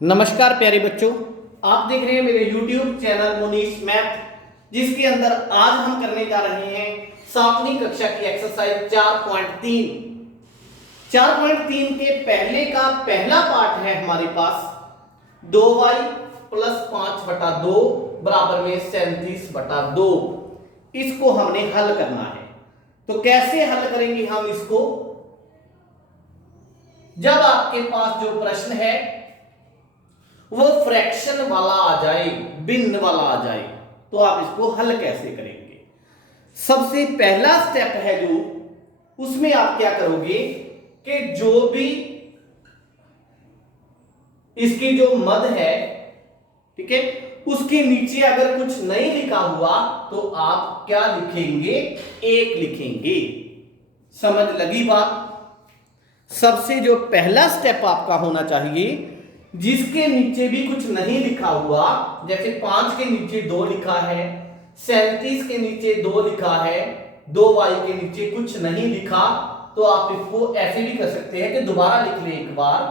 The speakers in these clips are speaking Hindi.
नमस्कार प्यारे बच्चों, आप देख रहे हैं मेरे YouTube चैनल मुनीश मैथ, जिसके अंदर आज हम करने जा रहे हैं 7वीं कक्षा की एक्सरसाइज 4.3। 4.3 के पहले का पहला पार्ट है हमारे पास 2y प्लस 5/2 बराबर में 37/2। इसको हमने हल करना है। तो कैसे हल करेंगे हम इसको? जब आपके पास जो प्रश्न है वो फ्रैक्शन वाला आ जाए, भिन्न वाला आ जाए, तो आप इसको हल कैसे करेंगे? सबसे पहला स्टेप है जो, उसमें आप क्या करोगे कि जो भी इसकी जो मद है, ठीक है, उसके नीचे अगर कुछ नहीं लिखा हुआ तो आप क्या लिखेंगे? 1 लिखेंगे। समझ लगी बात? सबसे जो पहला स्टेप आपका होना चाहिए, जिसके नीचे भी कुछ नहीं लिखा हुआ, जैसे 5 के नीचे 2 लिखा है, 37 के नीचे 2 लिखा है, 2y के नीचे कुछ नहीं लिखा, तो आप इसको ऐसे भी कर सकते हैं कि दोबारा लिख लें एक बार,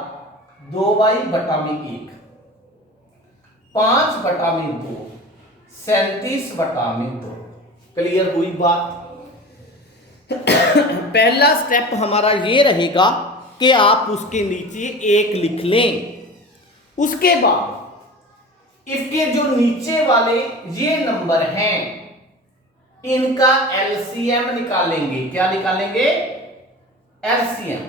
2y बटा में 1, 5 बटा में 2, 37 बटा में 2। क्लियर हुई बात? पहला स्टेप हमारा ये रहेगा कि आप उसके नीचे 1 लिख लें। उसके बाद इसके जो नीचे वाले ये नंबर हैं, इनका एलसीएम निकालेंगे। क्या निकालेंगे? एलसीएम।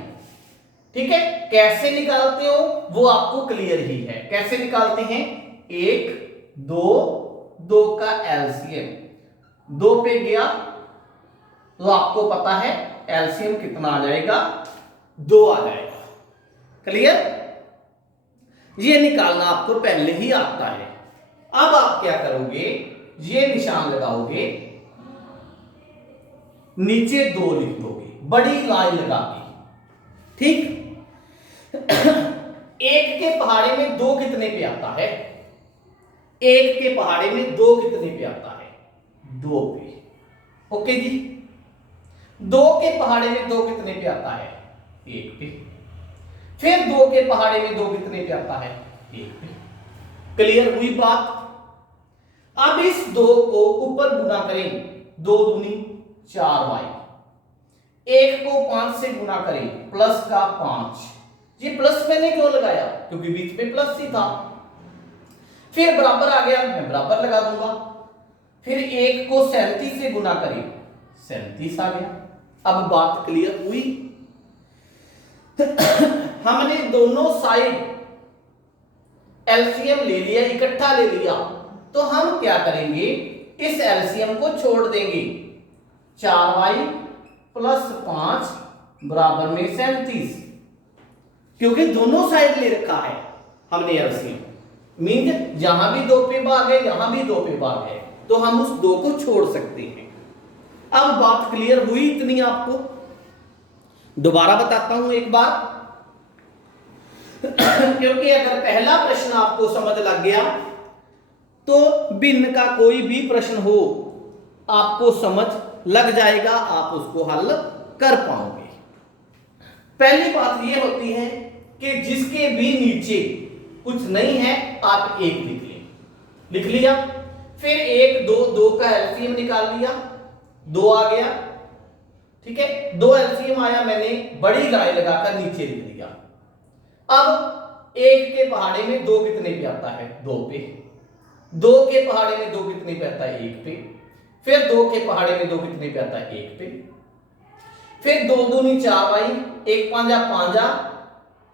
ठीक है, कैसे निकालते हो वो आपको क्लियर ही है। कैसे निकालते हैं? 1 2 2 का एलसीएम 2 पे गया तो आपको पता है एलसीएम कितना आ जाएगा? 2 आ जाएगा। क्लियर? ये निकालना आपको पहले ही आता है। अब आप क्या करोगे? ये निशान लगाओगे, नीचे 2 लिख दोगे, बड़ी लाइन लगा के। ठीक? 1 के पहाड़े में 2 कितने पे आता है? 1 के पहाड़े में 2 कितने पे आता है? 2 पे। ओके जी। 2 के पहाड़े में 2 कितने पे आता है? 1 पे। फिर 2 के पहाड़े में 2 कितने पे आता है? 1 पे। क्लियर हुई बात? अब इस 2 को ऊपर गुना करें, 2 दूनी 4y, 1 को 5 से गुना करें, प्लस का 5। ये प्लस मैंने क्यों लगाया? क्योंकि बीच में प्लस ही था। फिर बराबर आ गया, मैं बराबर लगा दूंगा। फिर 1 को 37 से गुना करें, 37 आ गया। अब बात क्लियर हुई? हमने दोनों साइड एलसीएम ले लिया, इकट्ठा ले लिया, तो हम क्या करेंगे? इस एलसीएम को छोड़ देंगे। 4y प्लस 5 बराबर में 37, क्योंकि दोनों साइड ले रखा है हमने एलसीएम, मीन जहां भी 2 पे भाग है, यहां भी 2 पे भाग है, तो हम उस 2 को छोड़ सकते हैं। अब बात क्लियर हुई इतनी आपको? दोबारा बताता हूं एक बार, क्योंकि अगर पहला प्रश्न आपको समझ लग गया तो भिन्न का कोई भी प्रश्न हो आपको समझ लग जाएगा, आप उसको हल कर पाओगे। पहली बात यह होती है कि जिसके भी नीचे कुछ नहीं है आप 1 लिख लें। लिख लिया। फिर 1 2 2 का एलसीएम निकाल लिया, 2 आ गया। ठीक है, 2 एलसीएम आया, मैंने बड़ी लाइन लगाकर नीचे लिख दिया। अब 1 के पहाड़े में 2 कितने पे आता है? 2 पे। 2 के पहाड़े में 2 कितने पे आता है? 1 पे। फिर 2 के पहाड़े में 2 कितने पे आता है? 1 पे। फिर 2 दूनी 4y, 1 5 5,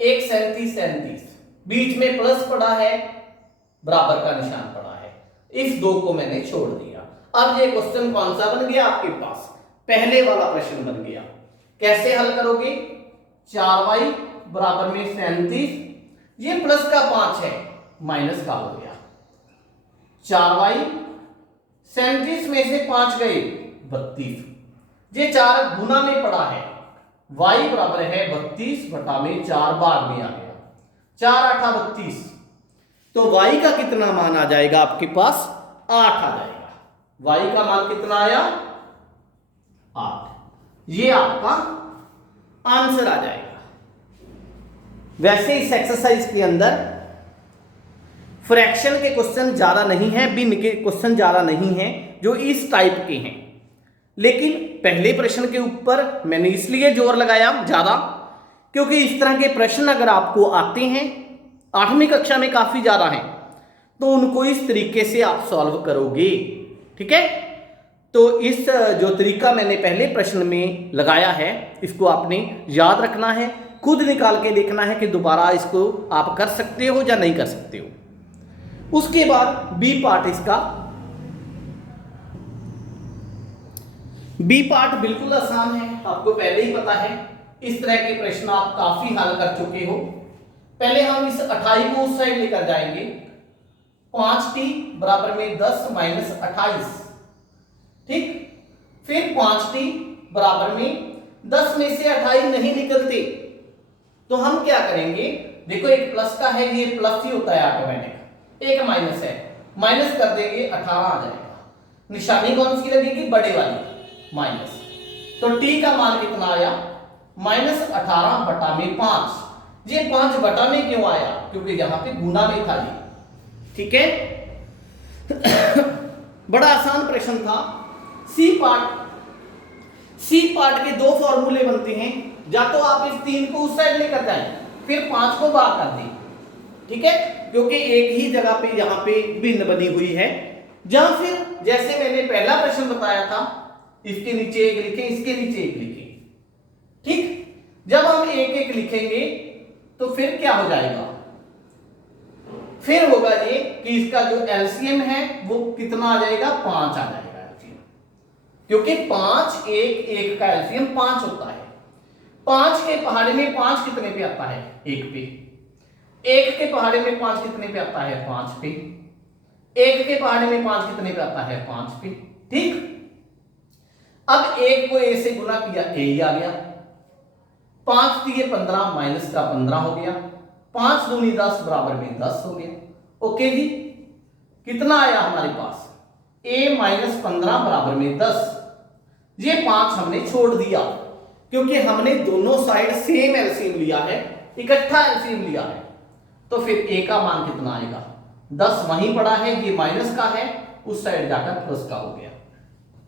1 37 37, बीच में प्लस पड़ा है, बराबर का निशान पड़ा है। इस 2 को मैंने छोड़ दिया। अब ये क्वेश्चन कौन सा बन गया आपके पास? पहले वाला प्रश्न बन गया। कैसे हल करोगे? 4y बराबर में 37, ये प्लस का 5 है, माइनस का हो गया। 4y 37 में से 5 गए 32, ये 4 गुना में पड़ा है, y बराबर है 32 बटा में 4 भाग में आ गया, 4 8 32, तो y का कितना मान आ जाएगा आपके पास? 8 आ जाएगा। y का मान कितना आया? 8। ये आपका आंसर आ जाएगा। वैसे इस एक्सरसाइज के अंदर फ्रैक्शन के क्वेश्चन ज़्यादा नहीं है, भिन्न के क्वेश्चन ज़्यादा नहीं है जो इस टाइप के हैं। लेकिन पहले प्रश्न के ऊपर मैंने इसलिए जोर लगाया ज़्यादा, क्योंकि इस तरह के प्रश्न अगर आपको आते हैं 8वीं कक्षा में काफ़ी ज़्यादा हैं, तो उनको इस तरीके से आप सॉल्व करोगे। ठीक है, तो इस जो तरीका मैंने पहले प्रश्न में लगाया है इसको आपने याद रखना है, खुद निकाल के देखना है कि दोबारा इसको आप कर सकते हो या नहीं कर सकते हो। उसके बाद बी पार्ट, इसका बी पार्ट बिल्कुल आसान है, आपको पहले ही पता है। इस तरह के प्रश्न आप काफी हल कर चुके हो। पहले हम इस 28 को उस साइड लेकर जाएंगे, 5t बराबर में 10 माइनस 28, ठीक। फिर 5t बराबर में 10 में से 28 नहीं निकलते, तो हम क्या करेंगे, देखो एक प्लस का है, ये प्लस ही होता है ऑटोमेटिक, एक माइनस है, माइनस कर देंगे 18 आ जाएगा। निशानी कौन सी लगेगी, बड़े वाली माइनस। तो t का मान कितना आया, माइनस 18 बटा में 5। ये 5 बटा में क्यों आया, क्योंकि यहां पे गुना में था ये। ठीक है बड़ा आसान प्रश्न था। सी पार्ट के दो फॉर्मूले बनते हैं, या तो आप इस 3 को उस साइड लेकर जाएं, फिर 5 को बाहर कर दें, ठीक है, क्योंकि एक ही जगह पे यहां पे भिन्न बनी हुई है। या फिर जैसे मैंने पहला प्रश्न बताया था, इसके नीचे एक लिखें, इसके नीचे एक लिखें, ठीक। जब हम एक एक लिखेंगे तो फिर क्या हो जाएगा, फिर होगा ये कि इसका जो एलसीएम है वो कितना आ जाएगा, 5 आ जाएगा एलसीएम, क्योंकि 5 1 का एलसीएम 5 होता है। 5 के पहाड़े में 5 कितने पे आता है, 1 पे। 1 के पहाड़े में 5 कितने पे आता है, 5 पे। 1 के पहाड़े में 5 कितने पे आता है, 5 पे, ठीक। अब 1 को a से गुना किया, a ही आ गया। 5 दिए 15 माइनस का 15 हो गया, 5 दूनी 10 बराबर में 10 हो गया। ओके जी, कितना आया हमारे पास, a माइनस 15 बराबर में 10। ये 5 हमने छोड़ दिया, क्योंकि हमने दोनों साइड सेम एलसीएम लिया है, इकट्ठा एलसीएम लिया है। तो फिर a का मान कितना आएगा, 10 वहीं पड़ा है, ये माइनस का है, उस साइड जाकर प्लस का हो गया।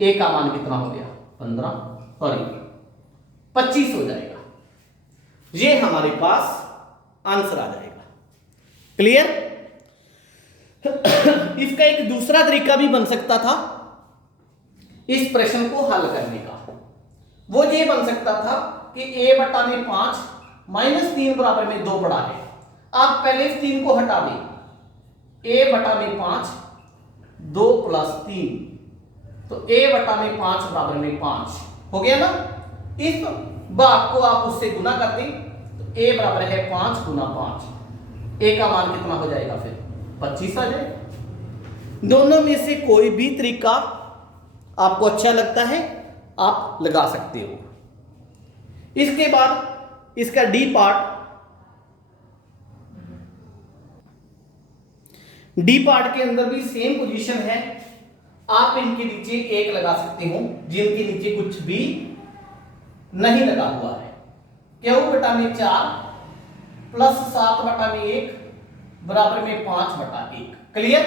a का मान कितना हो गया, 15 और 25 हो जाएगा। ये हमारे पास आंसर आ जाएगा। क्लियर। इसका एक दूसरा तरीका भी बन सकता था इस प्रश्न को हल करने का, वो ये बन सकता था कि a बटा में 5 माइनस 3 बराबर में 2 पड़ा है। आप पहले इस 3 को हटा दें, a बटा में 5 2 प्लस 3, तो a बटा में 5 बराबर में 5 हो गया ना। इस भाग को आप उससे गुना कर दें, तो a बराबर है 5 गुना 5, a का मान कितना हो जाएगा, फिर 25 आ जाएगा। दोनों में से कोई भी तरीका आपको अच्छा लगता है आप लगा सकते हो। इसके बाद इसका डी पार्ट के अंदर भी सेम पोजीशन है। आप इनके नीचे 1 लगा सकते हो, जिनके नीचे कुछ भी नहीं लगा हुआ है। क्यू बटा में 4 प्लस 7 बटा में 1 बराबर में 5 बटा 1। क्लियर।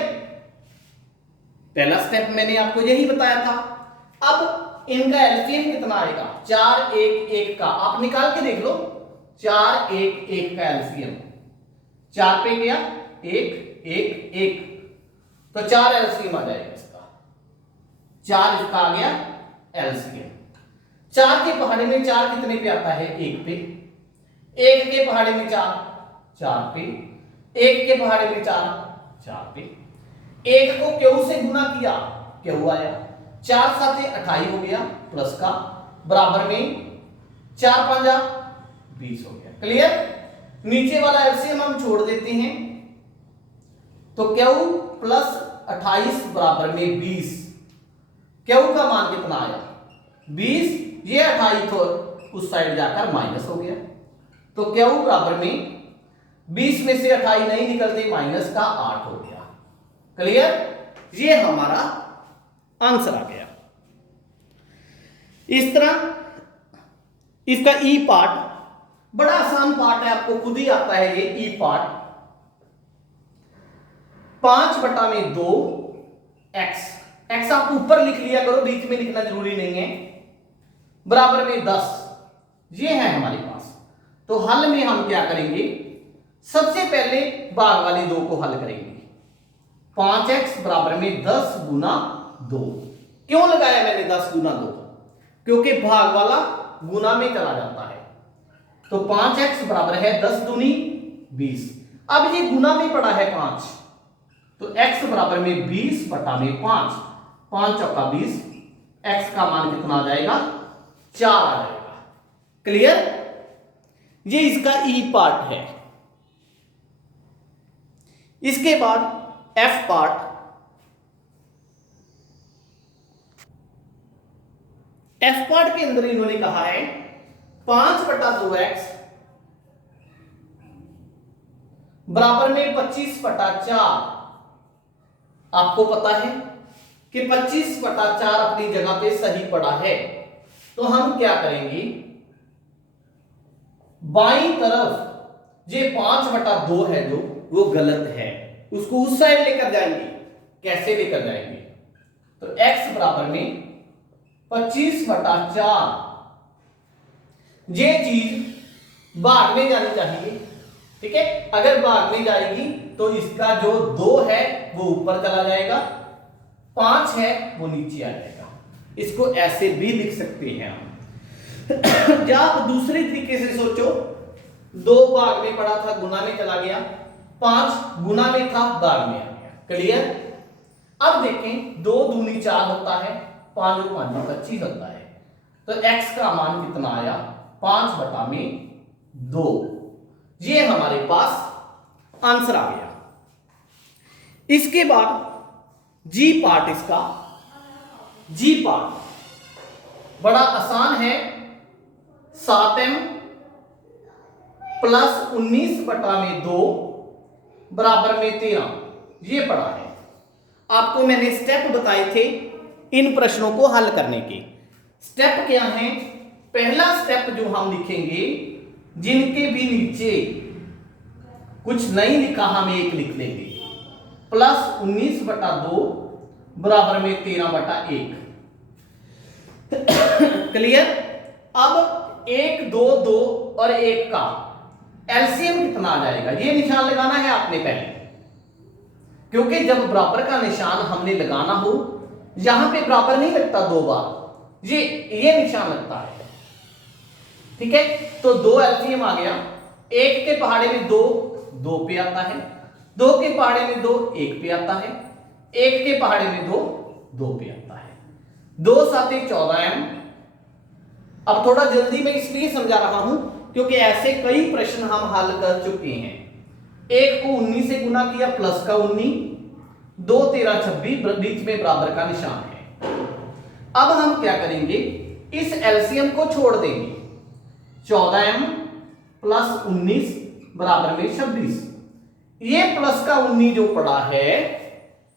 पहला स्टेप मैंने आपको यही बताया था। अब इनका एलसीएम कितना आएगा, 4 1 1 का आप निकाल के देख लो। 4 1 1 का एलसीएम 4 पे गया 1 1 1, तो 4 एलसीएम आ जाएगा इसका। 4 इसका आ गया एलसीएम। 4 के पहाड़े में 4 कितने पे आता है, 1 पे। 1 के पहाड़े में 4 पे। 1 के पहाड़े में 4 पे। 1 को क्यू से गुना किया, क्यू आया। 4 7 28 हो गया प्लस का, बराबर में 4 5 20 हो गया। क्लियर। नीचे वाला एलसीएम हम छोड़ देते हैं, तो क्यू प्लस 28 बराबर में 20। क्यू का मान कितना आया, 20। ये 28 तो उस साइड जाकर माइनस हो गया, तो क्यू बराबर में 20 में से 28 नहीं निकलते, माइनस का 8 हो गया। क्लियर। ये हमारा आंसर आ गया। इस तरह इसका ई पार्ट बड़ा आसान पार्ट है, आपको खुद ही आता है ये ई पार्ट। 5/2 एक्स, एक्स आप ऊपर लिख लिया करो, बीच में लिखना जरूरी नहीं है, बराबर में 10, ये है हमारे पास। तो हल में हम क्या करेंगे, सबसे पहले भाग वाले 2 को हल करेंगे। 5x बराबर में 10 गुना 2। क्यों लगाया मैंने 10 गुना 2? क्योंकि भाग वाला गुना में चला जाता है। तो 5x बराबर है 10 दूनी 20। अब ये गुना में पड़ा है 5, तो x बराबर में 20/5, 5 चौका 20, x का मान कितना आ जाएगा, 4 आ जाएगा। क्लियर? ये इसका ई पार्ट है। इसके बाद एफ पार्ट, एफ पार्ट के अंदर इन्होंने कहा है 5/2x बराबर में 25/4। आपको पता है कि 25/4 अपनी जगह पे सही पड़ा है, तो हम क्या करेंगे, बाईं तरफ ये 5/2 है जो वो गलत है, उसको उस साइड लेकर जाएंगे। कैसे लेकर जाएंगे, तो x बराबर में 25/4, ये चीज भाग में जानी चाहिए। ठीक है, अगर भाग में जाएगी तो इसका जो 2 है वो ऊपर चला जाएगा, 5 है वो नीचे आ जाएगा। इसको ऐसे भी लिख सकते हैं हम। या आप दूसरे तरीके से सोचो, 2 भाग में पड़ा था, गुना में चला गया, 5 गुना में था, भाग में आ गया। क्लियर? अब देखें, 2 दूनी 4 होता है, 5 और 5 25 होता है, तो x का मान कितना आया, 5/2। ये हमारे पास आंसर आ गया। इसके बाद जी पार्ट, इसका जी पार्ट बड़ा आसान है, 7m प्लस 19/2 बराबर में 13, ये पड़ा है। आपको मैंने स्टेप बताए थे इन प्रश्नों को हल करने के। स्टेप क्या है? पहला स्टेप जो हम लिखेंगे, जिनके भी नीचे कुछ नहीं लिखा हम एक लिख लेंगे, प्लस 19/2 बराबर में 13/1। क्लियर? अब 1 2 2 और 1 का एलसीएम कितना आ जाएगा, ये निशान लगाना है आपने पहले, क्योंकि जब बराबर का निशान हमने लगाना हो, यहां पे बराबर नहीं लगता 2 बार, ये निशान लगता है। ठीक है, तो 2 एलसीएम आ गया। 1 के पहाड़े में 2 2 पे आता है, 2 के पहाड़े में 2 1 पे आता है, 1 के पहाड़े में 2 2 पे आता है। 2 7 14m। अब थोड़ा जल्दी में इसलिए समझा रहा हूं क्योंकि ऐसे कई प्रश्न हम हल कर चुके हैं। 1 को 19 से गुना किया, प्लस का 19, 2 13 26, बीच में बराबर का निशान है। अब हम क्या करेंगे, इस एलसीएम को छोड़ देंगे, 14m प्लस 19 बराबर में 26। ये प्लस का 19 जो पड़ा है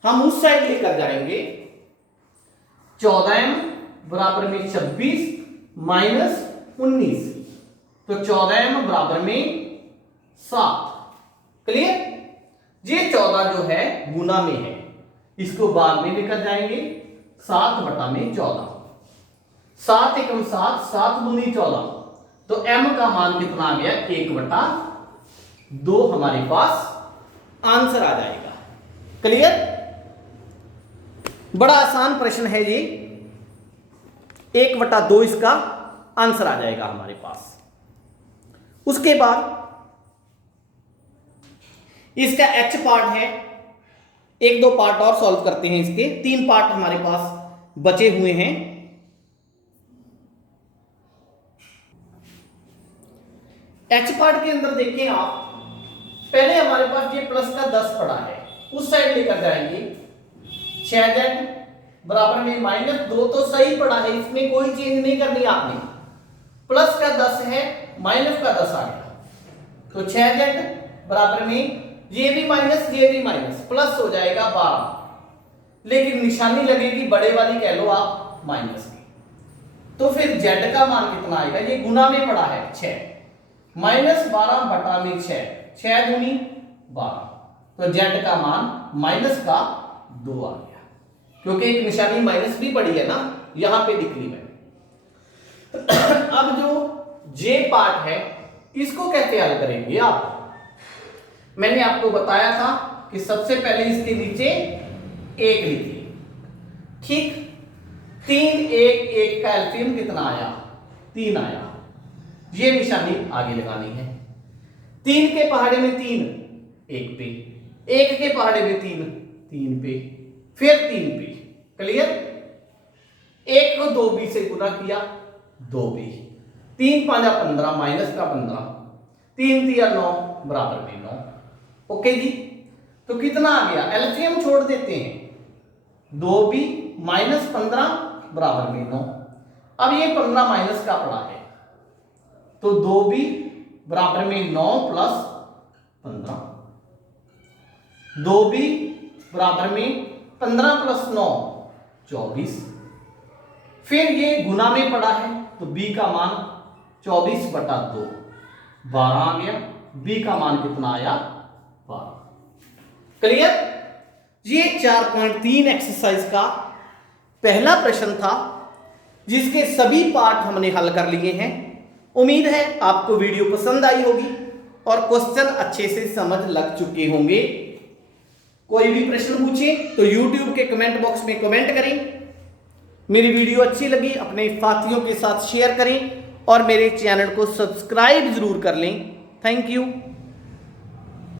हम उस साइड लेकर जाएंगे, 14m बराबर में 26 माइनस 19, तो 14m बराबर में 7। क्लियर? ये 14 जो है गुना में है, इसको बाद में लेकर जाएंगे, 7/14, 7 एकम 7, 7 दूनी 14, तो m का मान कितना आ गया, 1/2 हमारे पास आंसर आ जाएगा। क्लियर? बड़ा आसान प्रश्न है ये, 1/2 इसका आंसर आ जाएगा हमारे पास। उसके बाद इसका h पार्ट है, 1 2 पार्ट और सॉल्व करते हैं, इसके 3 पार्ट हमारे पास बचे हुए हैं। h पार्ट के अंदर देखें आप, पहले हमारे पास ये प्लस का 10 पड़ा है, उस साइड लेकर जाएंगे, 6z बराबर में -2 तो सही पड़ा है, इसमें कोई चेंज नहीं करनी आपने, प्लस का 10 है, माइनस का 10 आ गया, तो 6z बराबर में ये भी माइनस प्लस हो जाएगा 12, लेकिन निशानी लगेगी बड़े वाली, कह लो आप माइनस की, तो फिर z का मान कितना आएगा, ये गुना में पड़ा है 6, -12/6, 6 दूनी 12, तो z का मान माइनस का 2 आ गया, क्योंकि एक निशानी माइनस भी पड़ी है ना, यहां पे लिख ली मैंने। अब जो j पार्ट है इसको कैसे हल करेंगे आप? मैंने आपको बताया था कि सबसे पहले इसके नीचे 1 लिखिए, ठीक। 3 1 1 का एलसीएम कितना आया? 3 आया। ये निशानी आगे लगानी है। 3 के पहाड़े में 3 1 पे, 1 के पहाड़े में 3 3 पे, फिर 3 पे। क्लियर? 1 को 2b से गुना किया 2b, 3 5 15 माइनस का 15, 3 3 9 बराबर में 9। ओके जी, तो कितना आ गया? एलसीएम छोड़ देते हैं, 2b माइनस 15 बराबर में 9। अब ये 15 माइनस का पड़ा है, तो 2b बराबर में 9 प्लस 15, 2b बराबर में 15 प्लस 9 24। फिर ये गुना में पड़ा है, तो b का मान 24 बटा 2 12 आ गया। b का मान कितना आया? 12। क्लियर? ये 4.3 एक्सरसाइज का पहला प्रश्न था, जिसके सभी पार्ट हमने हल कर लिए हैं। उम्मीद है आपको वीडियो पसंद आई होगी और क्वेश्चन अच्छे से समझ लग चुके होंगे। कोई भी प्रश्न पूछे तो YouTube के कमेंट बॉक्स में कमेंट करें। मेरी वीडियो अच्छी लगी अपने साथियों के साथ शेयर करें और मेरे चैनल को सब्सक्राइब जरूर कर लें। Thank you.